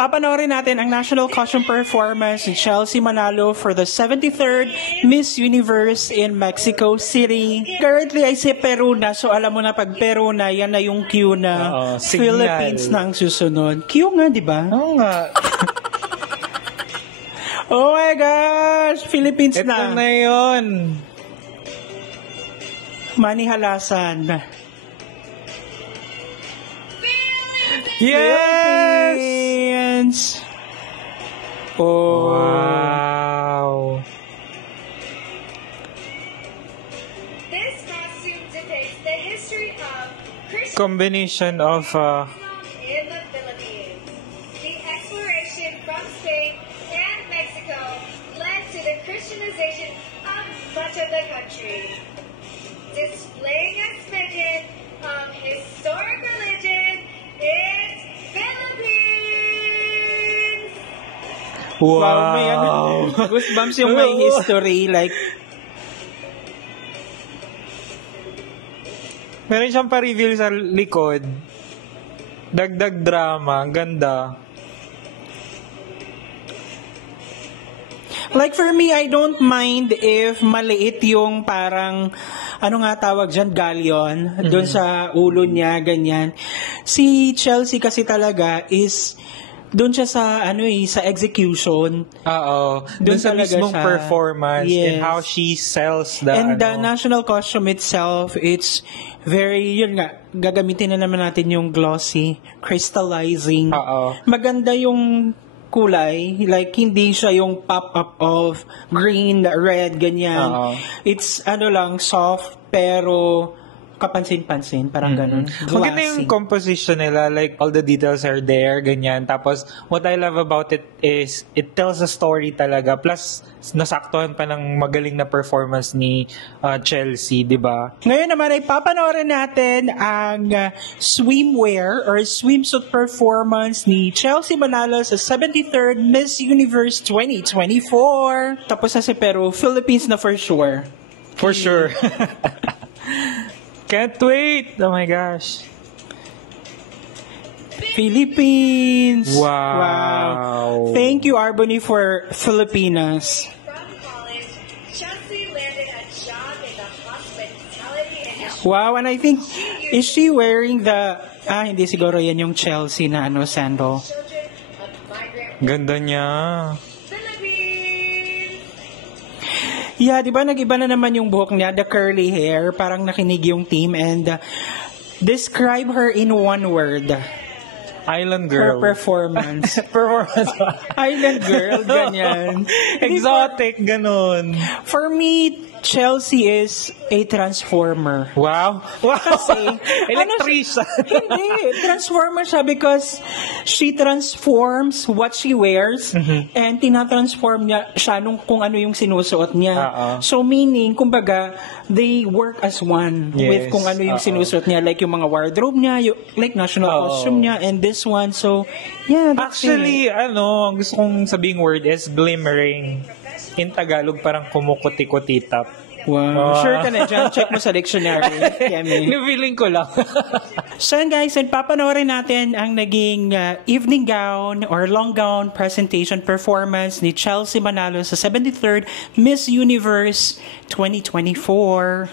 Papanoorin natin ang national costume performance ni Chelsea Manalo for the 73rd Miss Universe in Mexico City. Currently ay si Peru na, so alam mo na pag Peru na, yan na yung cue na Philippines na ang susunod. Cue nga, di ba? Oo nga. Oh my gosh! Philippines Ito na. Ito na yun. Manihalasan. Yes! Philippines! Oh. Wow. This costume depicts the history of Christian Combination of in the Philippines. The exploration from Spain and Mexico led to the Christianization of much of the country. Displaying a snippet of historic religion in Philippines. wow. May goosebumps yung may history, like, Meron siyang pa-reveal sa likod. Dagdag drama. Ang ganda. like for me, I don't mind if maliit yung parang, ano nga tawag dyan, galleon, doon sa ulo niya, ganyan. Si Chelsea kasi talaga is, doon siya sa, sa execution. Oo. Doon sa talaga mismong siya. performance Yes. and how she sells the And the national costume itself, it's very, yun nga, gagamitin na naman natin yung glossy, crystallizing. Oo. Maganda yung kulay, like hindi siya yung pop-up of green, red, ganyan. Oo. It's lang, soft, pero kapansin-pansin, parang ganun. Maganda yung composition nila, like all the details are there, ganyan. Tapos, what I love about it is, it tells a story talaga. Plus, nasaktuhan pa ng magaling na performance ni Chelsea, di ba? Ngayon naman ay papanoorin natin ang swimwear or swimsuit performance ni Chelsea Manalo sa 73rd Miss Universe 2024. Tapos na si Peru, Philippines na for sure. For sure. Can't wait! Oh my gosh. Philippines! Wow. Thank you, Arbony, for Filipinas. From college, Chelsea landed a job in the hospitality industry. Wow, and I think, is she wearing the, hindi siguro yan yung Chelsea na sandal. Children of migrant Ganda niya. Philippines. Yeah, di ba nag-iba na naman yung buhok niya, the curly hair, parang nakinig yung team, and describe her in one word. Island Her girl. performance. Performance. Island girl, ganyan. Exotic, ganun. For me, Chelsea is a transformer. Wow. Wow. Kasi, Electrician. Hindi, transformer siya because she transforms what she wears and tinatransform niya siya kung ano yung sinusuot niya. So meaning, kumbaga, they work as one with kung ano yung sinusuot niya. Like yung mga wardrobe niya, like national costume niya, and this one. So, yeah, that's Actually, ang gusto kong sabing word is glimmering. In Tagalog, parang kumukuti-kutitap. Wow. Sure ka na dyan. Check mo sa dictionary. Nibiling ko lang. So yun guys, and papanoorin natin ang naging evening gown or long gown presentation performance ni Chelsea Manalo sa 73rd Miss Universe 2024.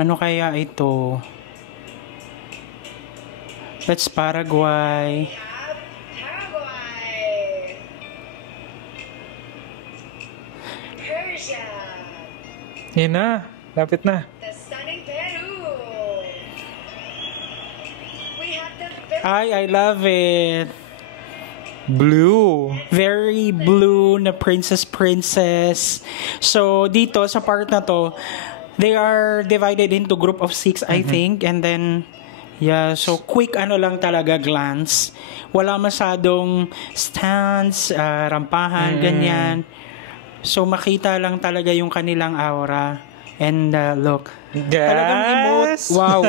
Ano kaya ito? That's Paraguay. Paraguay. Persia. Yan na. Lapit na. The stunning Peru. We have the I love it. Blue. Very blue na princess. So, dito sa part na to, they are divided into group of 6, I think. And then, yeah, so quick lang talaga glance. Wala masyadong stands, rampahan, ganyan. So, makita lang talaga yung kanilang aura. And look, talagang emote. Wow.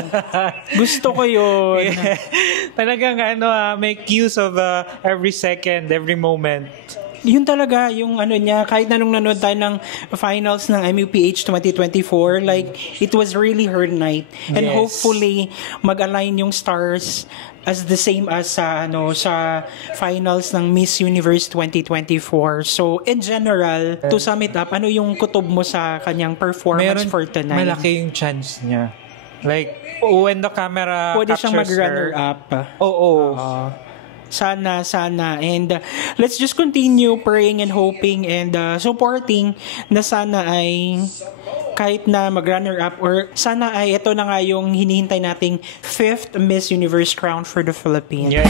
Gusto ko yun. Talagang make use of every second, every moment. yun talaga yung ano niya, kahit na nung nanood tayo ng finals ng MUPH 2024, like it was really her night, and Yes. hopefully mag-align yung stars as the same as sa sa finals ng Miss Universe 2024. So in general, to sum it up, ano yung kutob mo sa kanyang performance for tonight? Malaki yung chance niya. Like, when the camera Pwede siyang captures mag-runner her. up. Oo. Sana. And let's just continue praying and hoping and supporting na sana ay kahit na mag-runner up or sana ay ito na nga yung hinihintay nating 5th Miss Universe crown for the Philippines. Yeah.